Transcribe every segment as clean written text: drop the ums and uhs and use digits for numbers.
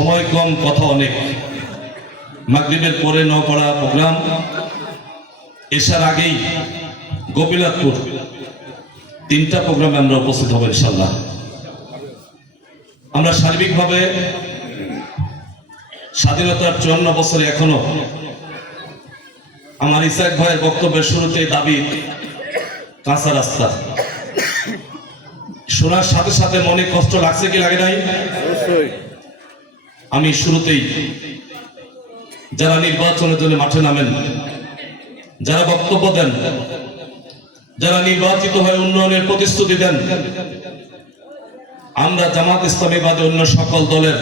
সময় কম, কথা অনেক। মাগরিবের পরে নপাড়া প্রোগ্রাম, এশার আগেই গোপীনাথপুর, 3টা প্রোগ্রামে আমরা উপস্থিত হব ইনশাআল্লাহ। আমরা সার্বিকভাবে স্বাধীনতার 54 বছরে এখনো আমার ইসাক ভাইয়ের বক্তব্যের শুরুতে দাবি কাঁচা রাস্তা। শোনার সাথে সাথে মনে কষ্ট লাগছে কি লাগে নাই? আমি শুরুতেই যারা নির্বাচনের জন্য মাঠে নামেন, যারা বক্তব্য দেন, যারা নির্বাচিত হয়ে উন্নয়নের প্রতিশ্রুতি দেন, আমরা জামাত ইসলামী বাদে অন্য সকল দলের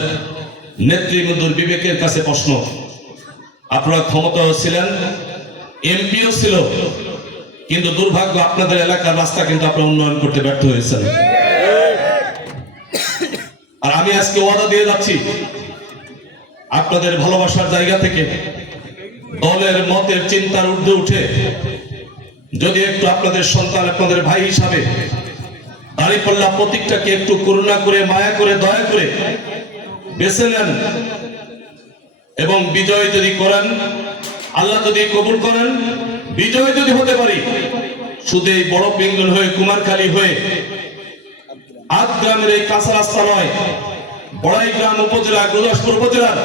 নেতৃবৃন্দর বিবেকের কাছে প্রশ্ন। আপনারা ক্ষমতাও ছিলেন, এমপিও ছিল, কিন্তু দুর্ভাগ্য আপনাদের এলাকার রাস্তা কিন্তু আপনারা উন্নয়ন করতে ব্যর্থ হয়েছেন। আর আমি আজকে ওয়াদা দিয়ে যাচ্ছি, আপনাদের ভালোবাসার জায়গা থেকে দলের মতের চিন্তার ঊর্ধ্বে উঠে যদি একটু আপনাদের সন্তান, আপনাদের ভাই হিসাবে দাঁড়িপাল্লা প্রতীকটাকে একটু করুণা করে, মায়া করে, দয়া করে বেছে নেন এবং বিজয় যদি করেন, আল্লাহ যদি কবুল করেন, বিজয় যদি হতে পারি, শুধু এই বড় বেঙ্গল হয়ে, কুমারখালী হয়ে, আট গ্রামের এই কাঁচা রাস্তা নয়, বড়াইগ্রাম উপজেলা, গুরদাসপুর উপজেলার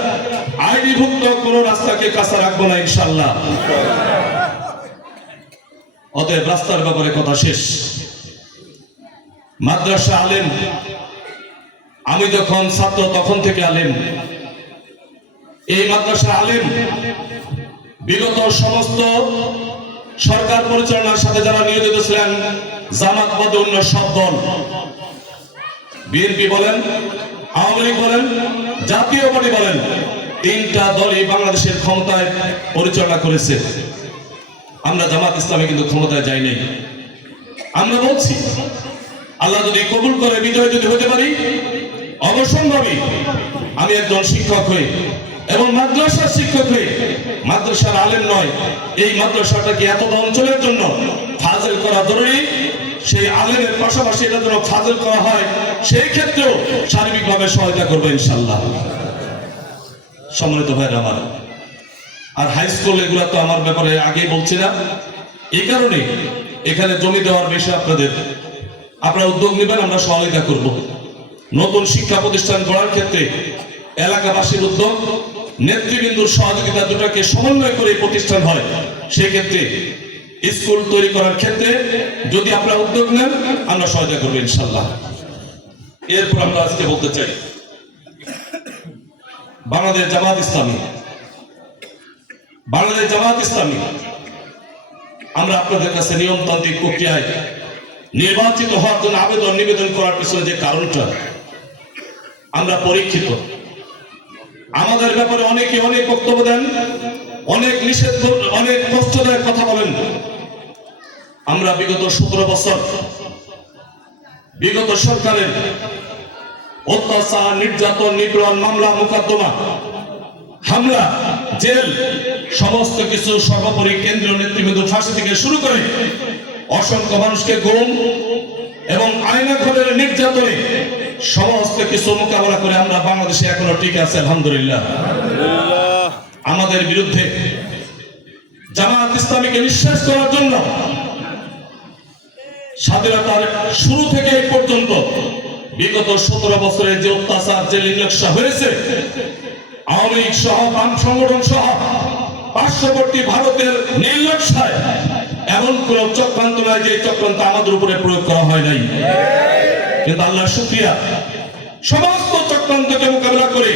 আইডিভুক্ত কোন রাস্তাকে কাঁচা রাখবো না ইনশাআল্লাহ। অতএব রাস্তার ব্যাপারে কথা শেষ। মাদ্রাসা আলেম, আমি যখন ছাত্র তখন থেকে আলেম। এই মাদ্রাসা আলেম বিগত সমস্ত সরকার পরিচালনার সাথে যারা নিয়োজিত ছিলেন, জামাত বাদে অন্য সব দল, বিএনপি বলেন, আওয়ামী লীগ বলেন, জাতীয় পার্টি বলেন, 3টা দলই বাংলাদেশের ক্ষমতায় পরিচালনা করেছে। আমরা জামাত ইসলামী কিন্তু ক্ষমতায় যাই নাই। আমরা বলছি, আল্লাহ যদি কবুল করে, বিজয় যদি হতে পারি, অবশ্যম্ভাবী আমি একজন শিক্ষক হয়ে এবং মাদ্রাসার শিক্ষক হয়ে, মাদ্রাসার আলেম নয়, এই মাদ্রাসাটাকে এত অঞ্চলের জন্য ফাজিল করা জরুরি। সেই আলেমের পাশাপাশি এটা যেন ফাজিল করা হয়, সেই ক্ষেত্রেও সার্বিকভাবে সহায়তা করবো ইনশাআল্লাহ। সম্মানিত ভাইরা আমার, আর হাই স্কুল এগুলা তো আমার ব্যাপারে আগে বলছি না, এই কারণে এখানে জমি দেওয়ার বিষয়ে আপনারা উদ্যোগ নেবেন, আমরা সহায়তা করব। নতুন শিক্ষা প্রতিষ্ঠান গড়ার ক্ষেত্রে এলাকাবাসীর উদ্যোগ, নেতৃবৃন্দুর সহযোগিতা দুটাকে সমন্বয় করে প্রতিষ্ঠান হয়, সেই ক্ষেত্রে স্কুল তৈরি করার ক্ষেত্রে যদি আপনারা উদ্যোগ নেন, আমরা সহায়তা করবো ইনশাআল্লাহ। এরপর আমরা আজকে বলতে চাই, বাংলাদেশ জামাত ইসলামী, আমরা আপনাদের কাছে নিয়মতান্ত্রিক প্রক্রিয়ায় নির্বাচিত হওয়ার জন্য নিবেদন করার পিছনে যে কারণটা, আমরা পরীক্ষিত। আমাদের ব্যাপারে অনেকে অনেক বক্তব্য দেন, অনেক নিষেধ, অনেক কষ্টদায়ক কথা বলেন। আমরা বিগত 17 বছর বিগত সরকারের অত্যাচার, নির্যাতন, নিপীড়ন, মামলা, মোকদ্দমা, হামলা, জেল, সমস্ত কিছু, সর্বোপরি কেন্দ্রীয় নেতৃবৃন্দ ফাঁসি থেকে শুরু করে অসংখ্য মানুষকে গুম এবং আয়নাঘরের নির্যাতনে সমস্ত কিছু মোকাবেলা করে আমরা বাংলাদেশে এখনো ঠিক আছে আলহামদুলিল্লাহ। আমাদের বিরুদ্ধে জামাত ইসলামীকে নিঃশেষ করার জন্য স্বাধীনতার শুরু থেকে এই পর্যন্ত বিগত 17 বছরের যে অত্যাচার, যে নির্লজ্জা হয়েছে, আওয়ামী লীগ সহ, বাম সংগঠন সহ পার্শ্ববর্তী ভারতের নির্লজ্জায় এমন কোন চক্রান্ত নাই যে চক্রান্ত আমাদের উপরে প্রয়োগ করা হয় নাই। কিন্তু আল্লাহর শুকরিয়া, সমস্ত চক্রান্তকে মোকাবেলা করে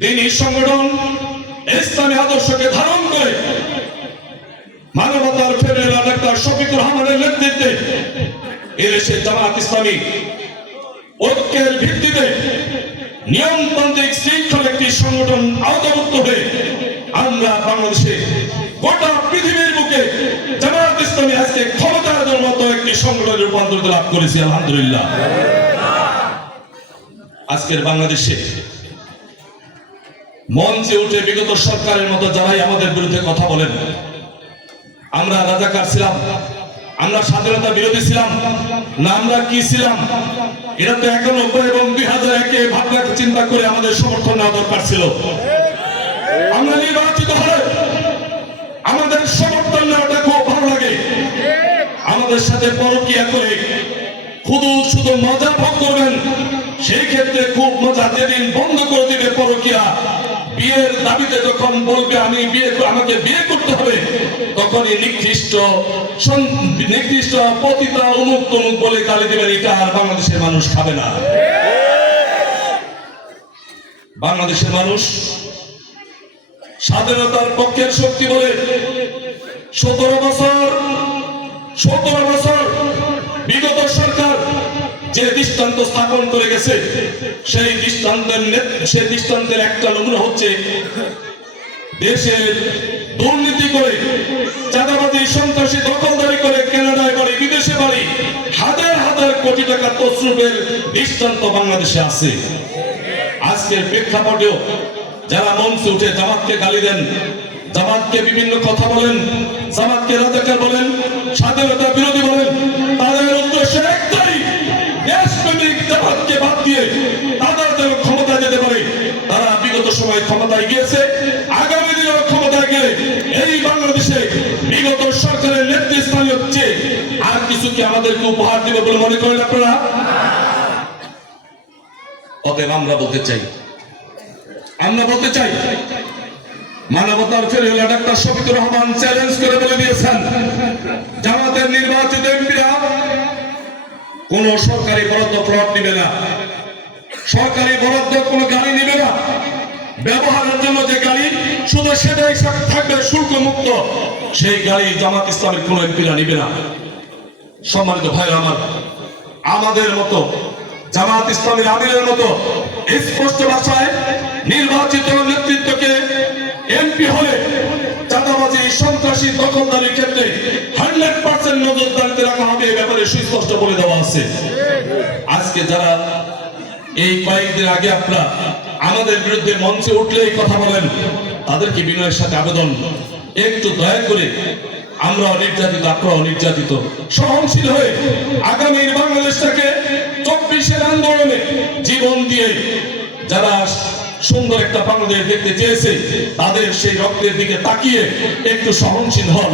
দ্বীনি সংগঠন, ইসলামী আদর্শকে ধারণ করে মানবতার ফেরেলা ডাক্তার শফিকুর রহমানের নেতৃত্বে এদেশে জামাত ইসলামী ঐক্যের ভিত্তিতে নিয়মতান্ত্রিক শৃঙ্খল একটি সংগঠন আওতাভুক্ত হয়ে আমরা বাংলাদেশে গোটা পৃথিবীর বুকে জামাত ইসলামী আজকে ক্ষমতার মতো একটি সংগঠনে রূপান্তরিত লাভ করেছি আলহামদুলিল্লাহ। আজকের বাংলাদেশে মঞ্চে উঠে বিগত সরকারের মতো যারাই আমাদের বিরুদ্ধে কথা বলেন, আমরা রাজাকার ছিলাম, আমরা স্বাধীনতা বিরোধী ছিলাম না আমরা কি ছিলাম? এটা তো 91 এবং 2001-এ ভাবনা চিন্তা করে আমাদের সমর্থন নেওয়া দরকার ছিল। আমরা নির্বাচিত হলে আমাদের সমর্থন নেওয়াটা খুব ভালো লাগে। আমাদের সাথে পরকীয়া করে শুধু মজা ভোগ করবেন, সেই ক্ষেত্রে খুব মজা। যেদিন বন্ধ করে দিবে পরকীয়া, বিয়ের দাবিতে যখন বলবে আমাকে বিয়ে করতে হবে, তখনই নির্দিষ্ট পতিতা অমুক তমুক বলে গালি দেবেন। এটা আর বাংলাদেশের মানুষ খাবে না। বাংলাদেশের মানুষ স্বাধীনতার পক্ষের শক্তি বলে 17 বছর বিগত সরকার যে দৃষ্টান্ত স্থাপন করে গেছে, সেই দৃষ্টান্তের একটা নমুনা হচ্ছে দেশের দুর্নীতি করে, চাঁদাবাজি, সন্ত্রাসী, দখলদারি করে কানাডায় বাড়ি, বিদেশে বাড়ি, হাজার হাজার কোটি টাকা তছরুপের দৃষ্টান্ত বাংলাদেশে আছে। আজকের প্রেক্ষাপটেও যারা মঞ্চে উঠে জামাতকে গালি দেন, জামাতকে বিভিন্ন কথা বলেন, জামাতকে রাজাকার বলেন, স্বাধীনতা বিরোধী বলেন, তাদের উদ্দেশ্য একটাই, দেশপ্রেমিক জামাতকে বাদ দিয়ে তাদের যেন ক্ষমতা যেতে পারে। তারা বিগত সময় ক্ষমতায় গিয়েছে, আগামী দিনেও ক্ষমতায় গেলে এই বাংলাদেশে বিগত সরকারের নেতৃস্থানীয় হচ্ছে আর কিছু কি আমাদেরকে উপহার দেবে বলে মনে করেন আপনারা? অতএব আমরা বলতে চাই মানবতার ফেরিওয়ালা ডাক্তার শফিকুর রহমান চ্যালেঞ্জ করে বলে দিয়েছেন, জামাতের নির্বাচিত এমপিরা কোন সরকারি বরাদ্দ প্লট নিবে না, সরকারি বরাদ্দ কোনো গাড়ি নিবে না। ব্যবহারের জন্য যে গাড়ি শুধু সেটাই থাকবে শুল্ক মুক্ত, সেই গাড়ি জামাত ইসলামের কোন এমপিরা নিবে না। সম্মানিত ভাইরা আমার, আমাদের মতো জামাত ইসলামের আমিরের মতো স্পষ্ট ভাষায় নির্বাচিত নেতৃত্বকে এমপি হলে চাঁদাবাজি, সন্ত্রাসী, দখলদারির ক্ষেত্রে 100% নজরদারিতে রাখা হবে, এই ব্যাপারে সুস্পষ্ট বলে দেওয়া আছে। আজকে যারা এই কয়েকদিন আগে আপনারা আমাদের বিরুদ্ধে মঞ্চে উঠলে এই কথা বলেন, তাদেরকে বিনয়ের সাথে আবেদন, একটু দয়া করে আমরাও নির্যাতিত, আপনারাও নির্যাতিত, সহনশীল হয়ে আগামীর বাংলাদেশটাকে 24-এর আন্দোলনে জীবন দিয়ে যারা সুন্দর একটা বাংলাদেশ দেখতে চেয়েছে, তাদের সেই রক্তের দিকে তাকিয়ে একটু সহনশীল হন,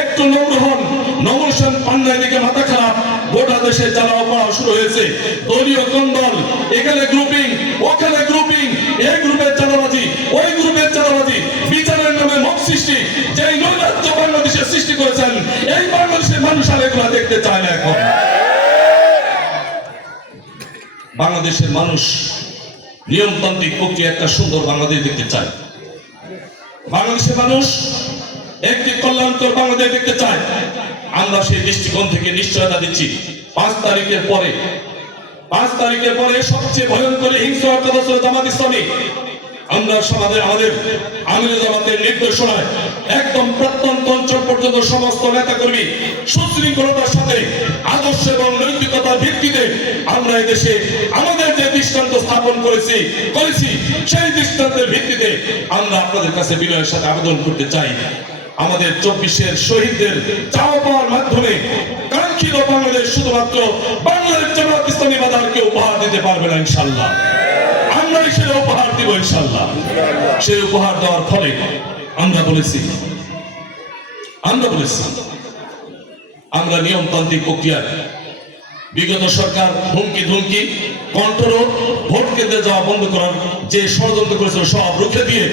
একটু নম্র হন। নমর সেন পান্নার দিকে মাথা খারাপ, গোটা দেশে জ্বালাও পড়া শুরু হয়েছে, দলীয় কন্দল, এখানে গ্রুপিং, ওখানে গ্রুপিং, এই গ্রুপের চাঁদাবাজি, ওই গ্রুপের চাঁদাবাজি, বিচারের নামে মত সৃষ্টি, যেই নৈরাজ্য বাংলাদেশে সৃষ্টি করেছেন, এই বাংলাদেশের মানুষ আর এগুলো দেখতে চায় না। এখন বাংলাদেশের মানুষ নিয়মতান্ত্রিক প্রক্রিয়া একটা সুন্দর বাংলাদেশ দেখতে চায়। বাংলাদেশের মানুষ একটি কল্যাণকর বাংলাদেশ দেখতে চায়। আমরা সেই দৃষ্টিকোণ থেকে নিশ্চয়তা দিচ্ছি, 5 তারিখের পরে সবচেয়ে ভয়ঙ্কর হিংস্র জামাত ইসলামী। আমরা আমাদের আমিরে জামাতের নির্দেশনায় একদম প্রত্যন্ত অঞ্চল পর্যন্ত সমস্ত নেতাকর্মী সুশৃঙ্খলতার সাথে আদর্শ এবং নৈতিকতার ভিত্তিতে আমরা এই দেশে আমাদের যে দৃষ্টান্ত স্থাপন করেছি সেই দৃষ্টান্তের ভিত্তিতে আমরা আপনাদের কাছে বিনয়ের সাথে আবেদন করতে চাই, আমাদের 24-এর শহীদদের চাওয়া পাওয়ার মাধ্যমে কাঙ্ক্ষিত বাংলাদেশ শুধুমাত্র বাংলাদেশ জামাত ইসলামী বাজারকে উপহার দিতে পারবে না। ইনশাআল্লাহ আমরা সেই উপহার দিব, ইনশাআল্লাহ। সেই উপহার দেওয়ার ফলে আমরা বলেছি আমরা নিয়মতান্ত্রিক প্রক্রিয়ার বিগত সরকার হুমকি ধুমকি, কন্ট্রোল, ভোট কেন্দ্রে যাওয়া বন্ধ করার যে ষড়যন্ত্র করেছিল সব রুখে দিয়ে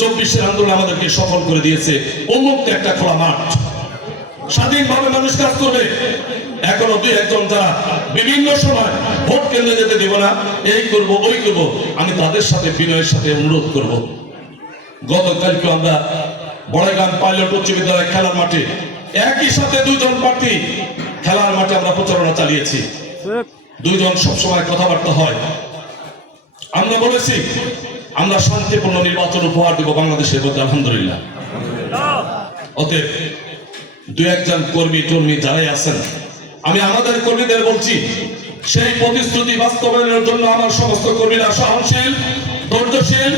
24-এর আন্দোলন আমাদেরকে সফল করে দিয়েছে। উন্মুক্ত একটা খোলা মাঠ, স্বাধীনভাবে মানুষ কাজ করবে। এখনো 2-1 যারা বিভিন্ন সময় ভোট কেন্দ্রে যেতে দিব না, এই করব ওই করব, আমি তাদের সাথে বিনয়ের সাথে অনুরোধ করব। গতকালকে আমরা বড়াইগ্রাম পাইলট উচ্চ বিদ্যালয় খেলার মাঠে একই সাথে 2 জন প্রার্থী খেলার মাঠে আমরা প্রচারণা চালিয়েছি। 2 জন সবসময় কথাবার্তা হয়। আমরা বলেছি আমরা শান্তিপূর্ণ নির্বাচন উপহার দেব বাংলাদেশের মধ্যে, আলহামদুলিল্লাহ। অতএব 2-1 জন কর্মী যারাই আছেন, আমি আমাদের কর্মীদের বলছি, সেই প্রতিশ্রুতি বাস্তবায়নের জন্য আমার সমস্ত কর্মীরা সহনশীল, ধৈর্যশীল,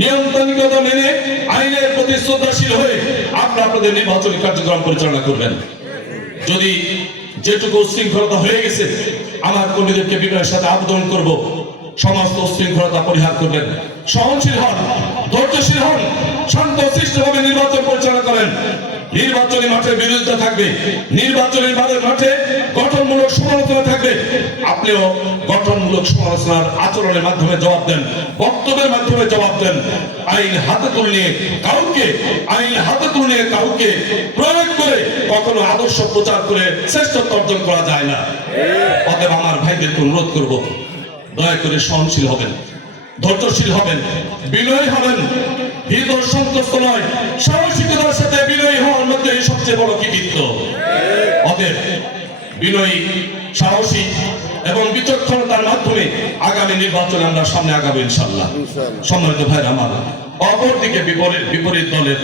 নিয়মতান্ত্রিকতা মেনে আইনের প্রতি শ্রদ্ধাশীল হয়ে আপনাদের নির্বাচনী কার্যক্রম পরিচালনা করবেন। যদি যেটুকু উশৃঙ্খলতা হয়ে গেছে, আমার কর্মীদেরকে বিনয়ের সাথে আবেদন করব, সমস্ত উশৃঙ্খলতা পরিহার করবেন, সহনশীল হন, ধৈর্যশীল হন, শান্ত শিষ্টভাবে নির্বাচন পরিচালনা করেন। নির্বাচনী মাঠে বিরোধিতা থাকবে, নির্বাচনী মাঠে গঠনমূলক সমালোচনা থাকবে। আপনিও গঠনমূলক সমালোচনার আচরণের মাধ্যমে জবাব দেন, বক্তব্যের মাধ্যমে জবাব দেন। আইন হাতে তুলে নিয়ে কাউকে প্রয়োগ করে কখনো আদর্শ প্রচার করে শ্রেষ্ঠত্ব অর্জন করা যায় না। অতএব আমার ভাইদেরকে অনুরোধ করব, দয়া করে সহনশীল হবেন, ধৈর্যশীল হবেন, বিনয়ী হবেন, হৃদ সন্তুষ্ট নয়, সাহসিকতার সাথে বিনয়ী হওয়ার মধ্যে সবচেয়ে বড় কৃতিত্ব। অতএব বিনয়ী, সাহসী এবং বিচক্ষণতার মাধ্যমে আগামী নির্বাচনে আমরা সামনে আগাবো ইনশাআল্লাহ। সম্মানিত ভাইরা আমার, অপরদিকে বিপরীত দলের